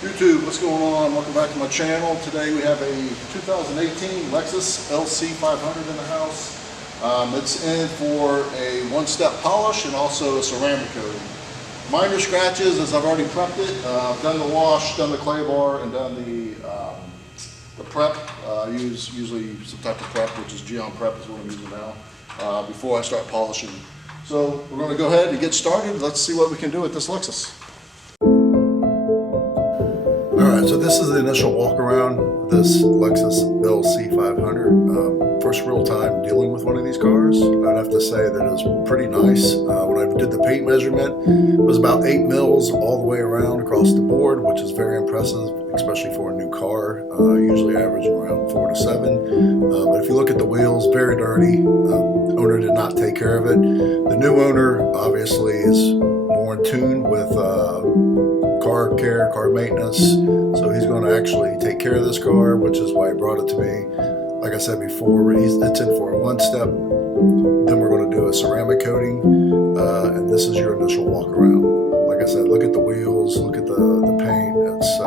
YouTube, what's going on? Welcome back to my channel. Today we have a 2018 Lexus LC500 in the house. It's in for a one-step polish and also a ceramic coating. Minor scratches as I've already prepped it. I've done the wash, done the clay bar, and done the prep. I use usually some type of prep, which is Gyeon Prep is what I'm using now, before I start polishing. So we're going to go ahead and get started. Let's see what we can do with this Lexus. Alright, so this is the initial walk around this Lexus LC500. First real time dealing with one of these cars. I'd have to say that it was pretty nice. When I did the paint measurement, it was about 8 mils all the way around across the board, which is very impressive, especially for a new car. Usually averaging around 4 to 7. But if you look at the wheels, very dirty. Owner did not take care of it. The new owner obviously is more in tune with car care, car maintenance, so he's going to actually take care of this car, which is why he brought it to me. Like I said before, it's in for a one-step, then we're going to do a ceramic coating, and this is your initial walk around. Like I said, look at the wheels, look at the paint. It's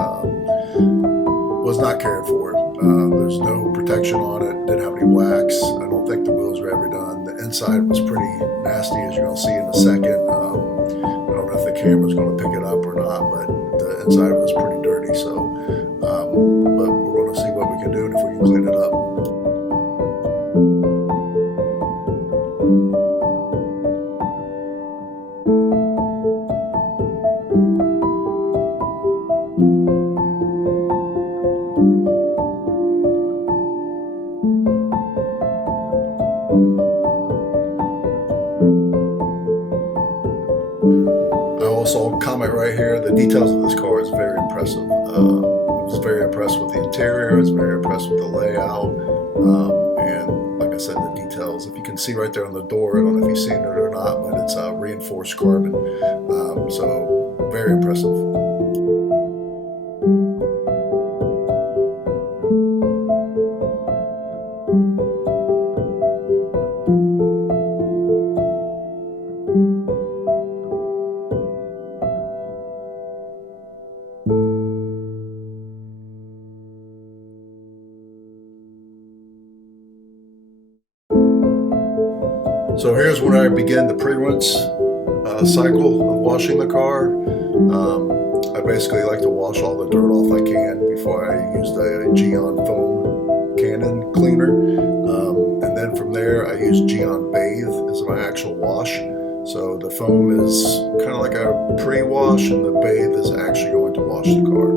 was not cared for. There's no protection on it, didn't have any wax. I don't think the wheels were ever done. The inside was pretty nasty, as you're going to see in a second. I don't know if the camera's going to pick it up or not, but the inside was pretty dirty, so but we're going to see what we can do and if we can clean it up. Also, comment right here, the details of this car is very impressive. I was very impressed with the interior, I was very impressed with the layout, and like I said, the details. If you can see right there on the door, I don't know if you've seen it or not, but it's reinforced carbon, so very impressive. So here's when I begin the pre-rinse cycle of washing the car. I basically like to wash all the dirt off I can before I use the Gyeon Foam canon cleaner. And then from there I use Gyeon Bathe as my actual wash. So the foam is kind of like a pre-wash and the bathe is actually going to wash the car.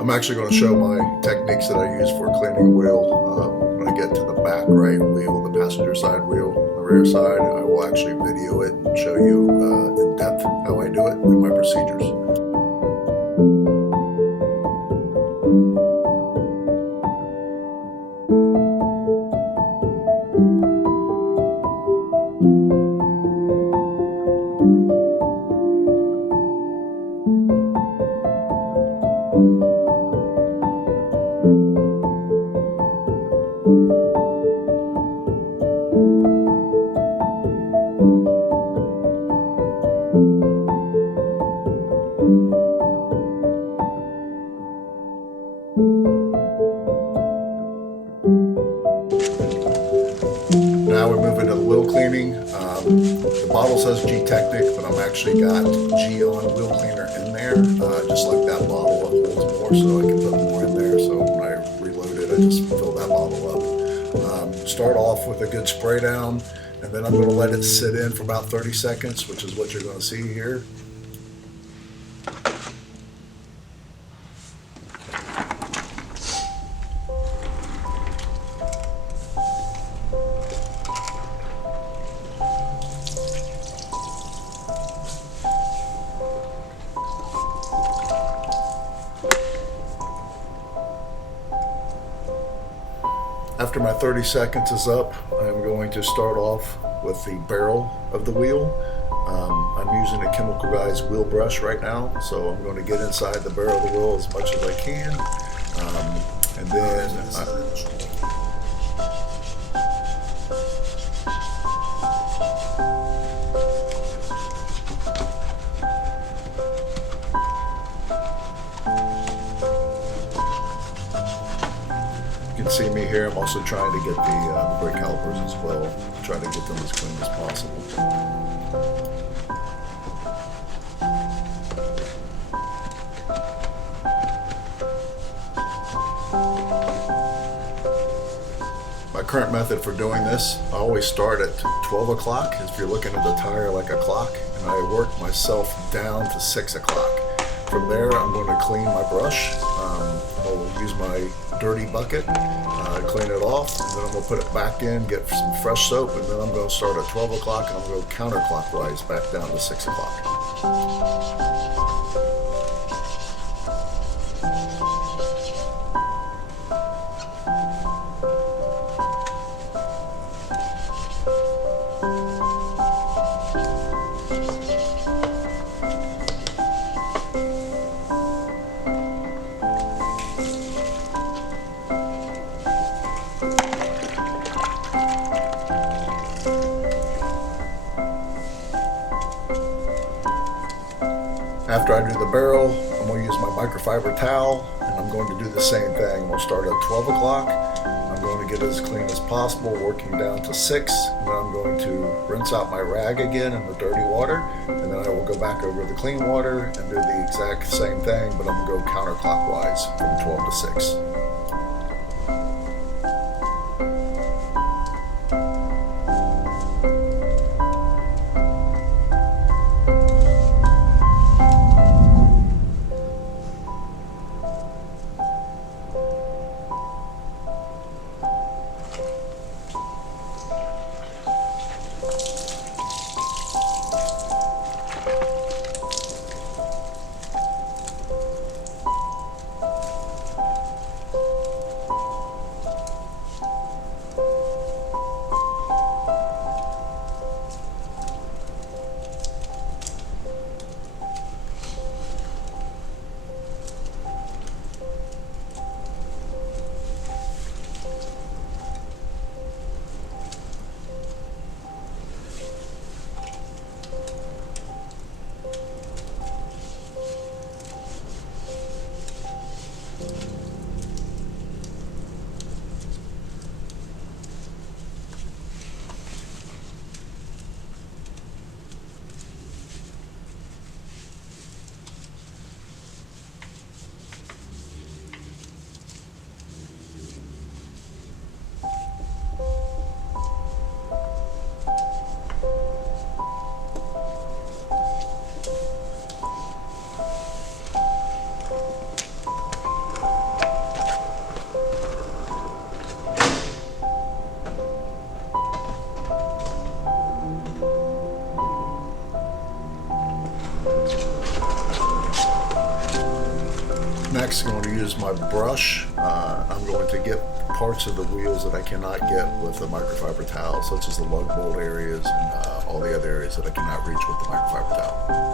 I'm actually going to show my techniques that I use for cleaning a wheel. When I get to the back right wheel, the passenger side wheel, the rear side, I will actually video it and show you in depth how I do it and my procedures. Now we're moving to the wheel cleaning. The bottle says G-Technic, but I'm actually got Gyeon wheel cleaner in there. Just like that bottle, it holds more, so I can put more in there. So when I reload it, I just fill that bottle up. Start off with a good spray down, and then I'm going to let it sit in for about 30 seconds, which is what you're going to see here. After my 30 seconds is up, I'm going to start off with the barrel of the wheel. I'm using a Chemical Guys wheel brush right now, so I'm going to get inside the barrel of the wheel as much as I can. And then you can see me here. I'm also trying to get the brake calipers as well, trying to get them as clean as possible. My current method for doing this, I always start at 12 o'clock if you're looking at the tire like a clock, and I work myself down to 6 o'clock. From there, I'm going to clean my brush. I'll use my dirty bucket, clean it off, and then I'm going to put it back in, get some fresh soap, and then I'm going to start at 12 o'clock and I'm going to go counterclockwise back down to 6 o'clock. After I do the barrel, I'm going to use my microfiber towel, and I'm going to do the same thing. We'll start at 12 o'clock. I'm going to get it as clean as possible, working down to 6. And then I'm going to rinse out my rag again in the dirty water, and then I will go back over the clean water and do the exact same thing, but I'm going to go counterclockwise from 12 to 6. Next, I'm going to use my brush. I'm going to get parts of the wheels that I cannot get with the microfiber towel, such as the lug bolt areas and all the other areas that I cannot reach with the microfiber towel.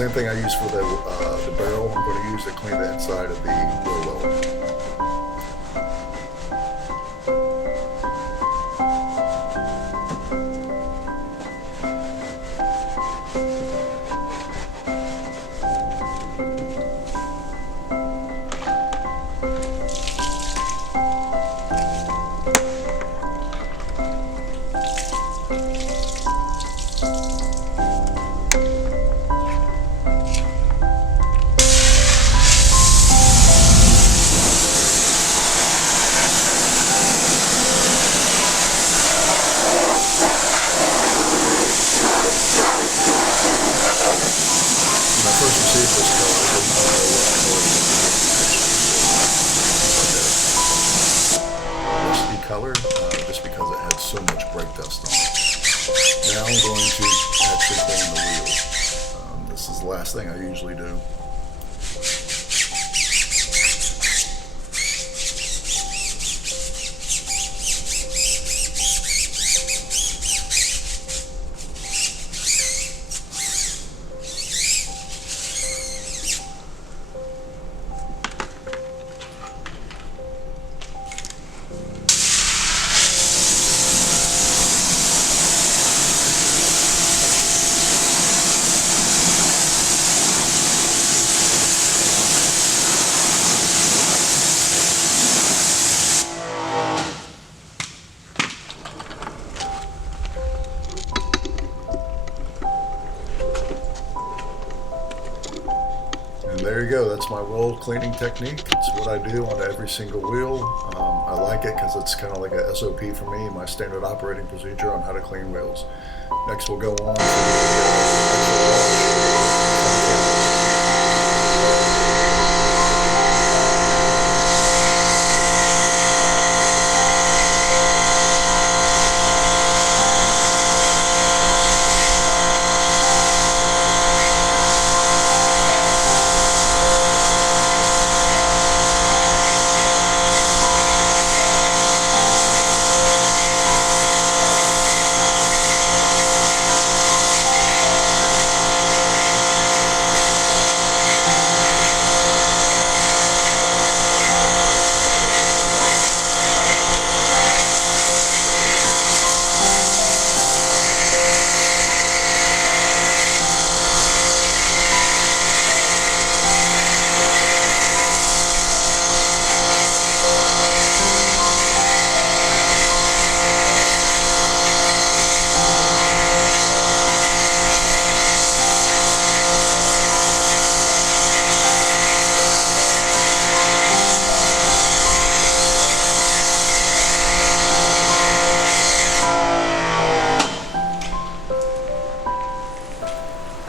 Same thing I use for the barrel, I'm going to use to clean the inside of the wheel well. Color, just because it had so much brake dust on it. Now I'm going to actually clean the wheel. This is the last thing I usually do. There you go, that's my wheel cleaning technique. It's what I do on every single wheel. I like it because it's kind of like a SOP for me, my standard operating procedure on how to clean wheels. Next we'll go on to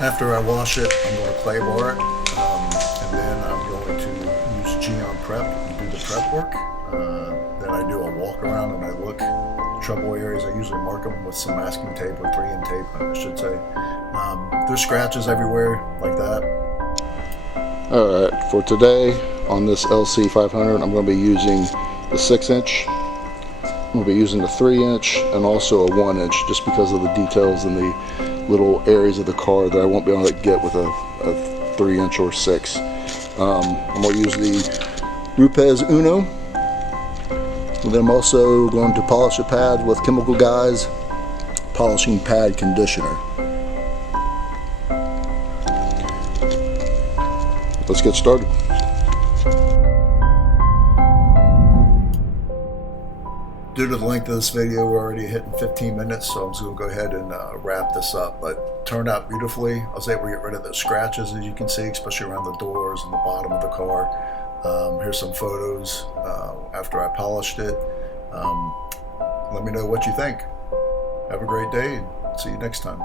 After I wash it, I'm going to clay bar it, and then I'm going to use Gyeon Prep and do the prep work. Then I do a walk around and I look trouble areas. I usually mark them with some masking tape or 3M tape, I should say. There's scratches everywhere like that. Alright, for today on this LC500, I'm going to be using the 6-inch. I'm going to be using the 3-inch and also a 1-inch just because of the details and the little areas of the car that I won't be able to get with a 3-inch or 6. I'm going to use the Rupes Uno. And then I'm also going to polish the pads with Chemical Guys polishing pad conditioner. Let's get started. Due to the length of this video, we're already hitting 15 minutes, so I'm just going to go ahead and wrap this up. But turned out beautifully. I was able to get rid of the scratches, as you can see, especially around the doors and the bottom of the car. Here's some photos after I polished it. Let me know what you think. Have a great day, and see you next time.